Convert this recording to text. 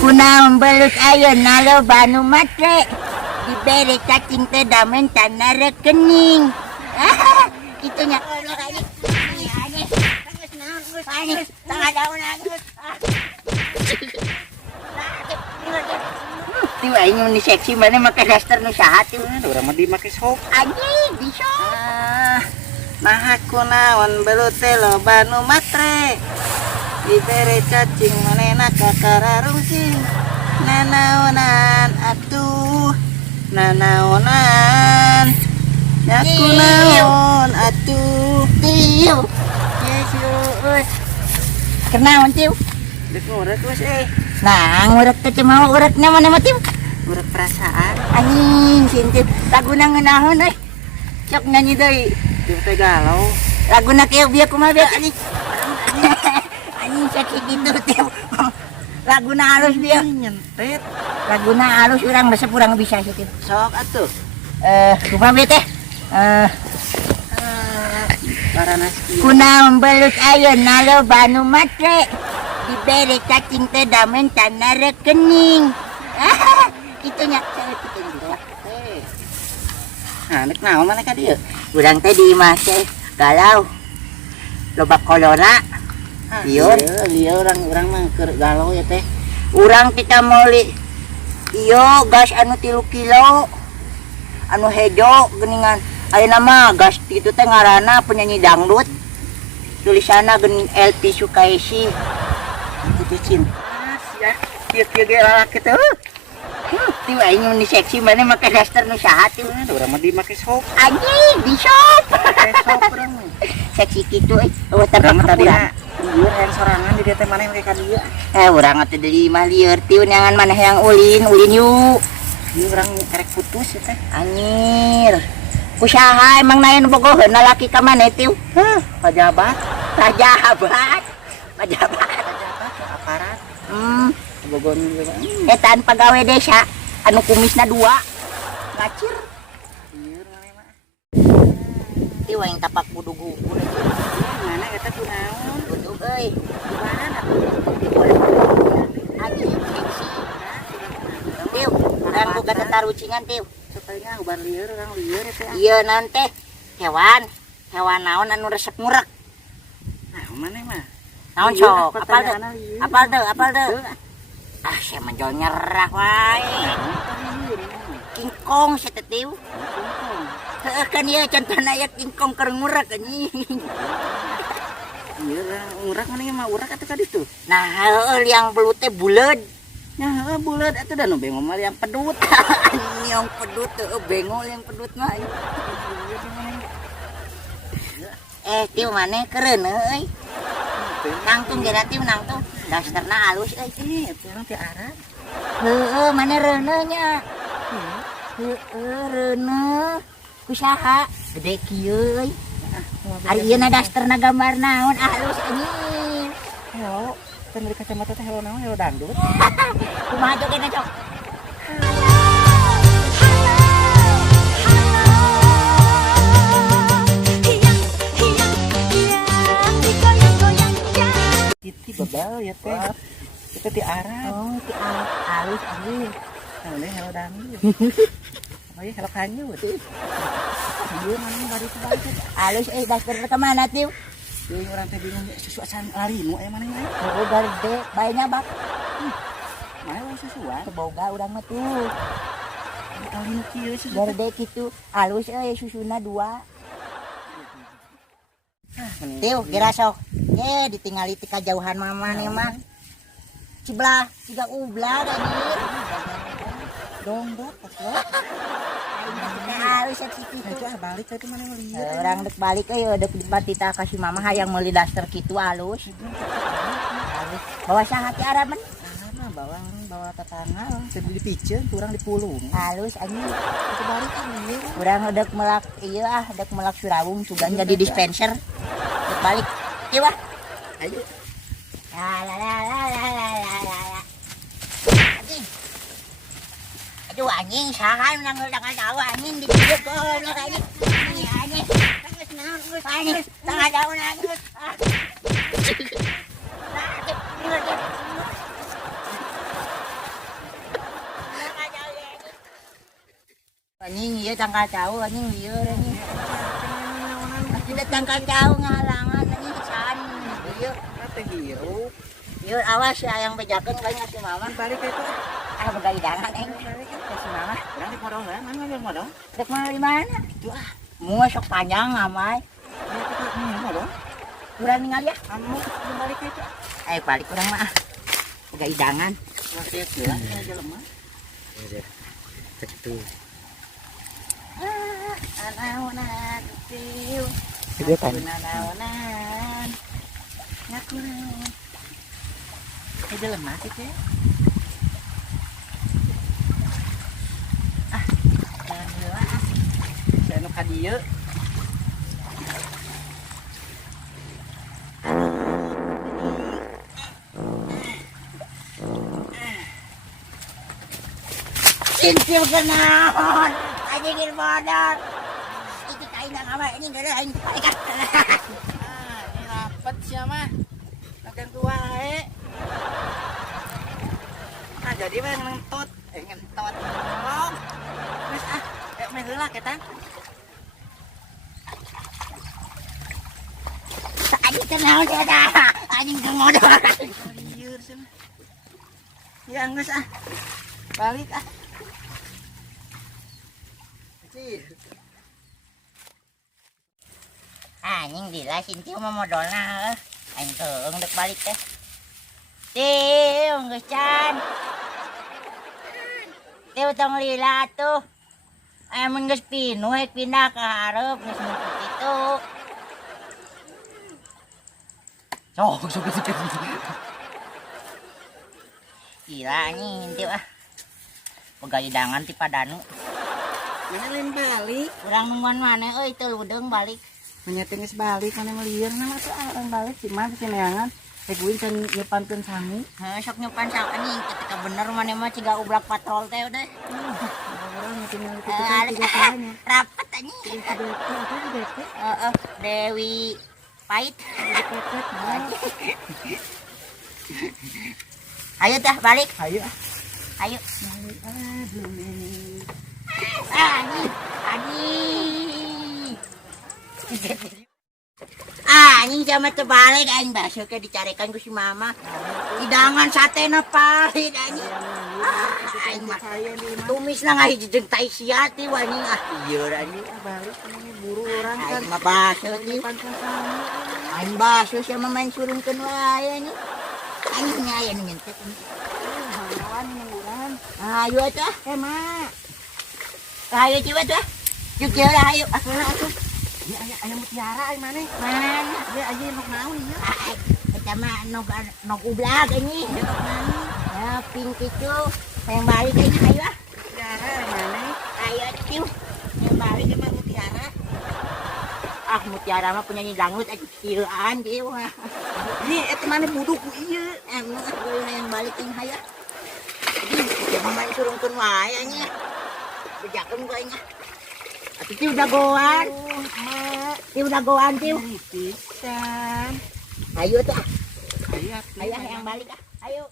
Kunaon belut ayeuna nalo banu matre. Dibere cacing teh damen tanah rekening. Kitu nya. Tiu aing mun seksi mana make daster nu saha tiu? Urang mah dimake sok. Anjing di sok. Nah kunaon belut teh loba nu matre. Dibere cacing manehna kakararungsing. Nanaonan atuh. Nanaonan. Ya kunaon atuh. Tiu. Yesus. Kenaon tiu? Dek ngurek wes Nah, ngurek teh cuma urekna mana mah tiu? ngurek perasaan. Anjing sintin laguna ngeunaheun euy. Sok nyanyi deui. Dieu teh galau. Laguna kieu bieu kumaha bieu anjing. Anjing sakit gitu tiu. Laguna halus bieu. Nyentet. Laguna halus urang resep urang bisa sih tiu. Sok atuh. Kumaha bieu teh? Paranaski. Kunaon belut ayeuna lo banu matre. Dibere cacing teh damen tanah rekening. Kitu nya kitu nya. Nah, nek naon maneh ka dieu? Urang teh di imah teh galau. Loba kolona. Lieur. Lieur urang mah keur galau ya teh. Urang kita meuli ieu gas anu 3 kilo. Anu hejo geuningan. Ayeuna mah gas kitu teh ngaranna penyanyi dangdut. Tulisanna geuning LP Sukaisi. Itu cinta. Ya, kieu ge lalaki teh. Tiu aing mun seksi mana make daster nu saha tiu? Urang mah dimake sok. Anjing di shop. Sok urang mah. Seksi kitu euy. Eueuh teh Urang mah tadi urang. lieur hayang sorangan di dieu teh maneh make ka dieu. Urang teh di imah lieur tiu neangan maneh yang ulin yuk. Ieu urang karek putus ya teh. Anyir. Kusaha emang naon bogoheun lalaki ka maneh tiu? Pajabat, Pajabat. Pajabat. aparat, bogon Etaan pegawai desa anu kumisna 2. Ngacir. lieur maneh mah. Tiu aing tapak budugu. Mana eta kunaon? Budug euy. Mana? Anjing seksi. Tiu, urang boga tatarucingan tiu. Sateunya uban lieur urang lieur ya teh. Ieu naon teh? Hewan. Hewan naon anu resep ngurek? Nah, maneh mah. Naon Lieur, sok? Apal deu. pertanyaanna lieur. Apal deu. Saya menjual nyerah wae. King Kong saya tiu. Heeh kan ieu contohna aya King Kong keur ngurek anjing. Ieu urang urak maneh mah urak atuh ka ditu. Nah, heueuh liang belut teh buleud. Nya heueuh buleud atuh da nu bengong mah yang pedut. Liang pedut teu bengol liang pedut mah. Tiu maneh keureun euy. Nangtung geura tiu nangtung. Dasterna halus euy. Itu orang ti arah. Heueuh maneh reuneuh nya. Heueuh reuneuh. Kusaha? Gede kieu euy. Ari ieu na dasterna gambar naon halus anjing. Hello, kan dari kacamata teh hello naon? Hello dangdut. Kumaha jogetna cok? Titi bebal ya teh. Kita ti arah. Oh, ti halus anjing. Hello dangdut. Oh iya hello kanyut. Ieu maneh bari balik. Halus dasterna ka mana tiu? Deui urang teh bingung susu acan lari nu aya maneh aya. Oh, gede bae bak. Mana susuan? Boga urang mah tuh. Kali nu kieu susu. Gede kitu. Halus euy susuna 2. Tiu, geura sok. Ditingali ti kajauhan mama nih mah. Ciblah, siga ublah anjir. Dongdot pokok. Halus seksi kitu. Aja balik teh maneh lieur. Orang dek balik euy dek batita kasih mama hayang meuli daster kitu halus. Halus. Bawa saha ti araman? Nah, bawa tetangga, jadi dipiceun kurang dipulung. Halus anjing. Itu balik lieur. Urang dek melak ieu dek melak Surawung sugan jadi dispenser. Dek balik. Ieu ah. Ayo. La. Anjing. Aduh anjing saha nang tahu anjing di dieu goblok anjing. Anjing. Anjing. Tengah daun anjing. datang kacau anjing lieur anjing. Tidak datang kacau ngahalangan anjing saan lieur. Teh hirup. Lieur awas ya yang bejakeun bae si mama. Balik itu. Ah begaidangan aing. Balik kan. Si mama. Urang di modal lah, mana yang modal? Dek mana di mana? Itu ah. Mua sok panjang amai. Ya kita ini modal. Urang ningali ya. Kamu balik itu. Balik urang mah. Begaidangan. Masih kira aja lemah. Iya. Cek tuh. Anaonan tiu. Video kan. Anaonan. Ngaku naon. Aja lemah sih teh. Jangan heula ah. Saya nu ka dieu. Kintil kenaon. Anjing bodor. Itu kain nang apa ini geus aing balikan. Ah, ini rapet sia mah. Makan tua Nah, jadi mah ngentot, ngentot. Tolong. Wis ah, meh heula kita. Anjing kenaon dah. Anjing kemodor. Lieur cenah. Ya geus ah. Balik ah. Cih. Anjing dila Cintiu mah modalna aing keung dek balik teh. Tiu geus can. Tiu tong lila tuh. Amun geus pinuh hek pindah ka hareup geus numpuk kitu. Sok gitu. Gila anjing Tiu ah. Begaidangan ti Padanu. Mana lain balik? Urang nungguan maneh euy teu ludeung balik. Menyeting geus balik mana melieur nama tuh orang balik si mah si neangan. Eguin can nyepantun sangu. Heuh sok nyupan sak anjing ketika bener maneh mah ciga ublak patrol teh udah. Orang nyeting itu Rapet anjing. apa juga teh? Dewi Pait. Ayo dah balik. Ayo. Ayo. Aduh ini. Anjing. Anjing sama terbalik aing basuh ke dicarekan ku si mama. Hidangan satena pahit anjing. Aing mah tumis na ngahiji jeung tai sia ti anjing ah. Ieu anjing. Balik ini buru orang kan. Aing mah basuh ti. Pantun sangu. Aing basuh sama main surunkeun wae anjing. Anjing aya nu nyentet. Hawan mengurang. Ayo atuh. Mak. Ayo ciwa tuh. Yuk lah ayo. Atuh. Ya aya mutiara ai maneh. Mana? Dia aja nok naon ieu. Kita mah nog ublag ini. Ya pink itu. Yang balik aja ayo ah. Mutiara ai maneh. Ayo atuh. Yang balik emang mutiara. Ah mutiara mah penyanyi dangdut aja kieuan dieu mah. Ini eta maneh butuh ku ieu. Emang aku yang balik yang hayah. Jangan main surungkeun wae nya. Bejakeun ku aing ah. Atuh ti udah goan. Mak. Ti udah goan ti. Pisan. Ayo tuh. Ayo Ayo yang balik ah. Ayo.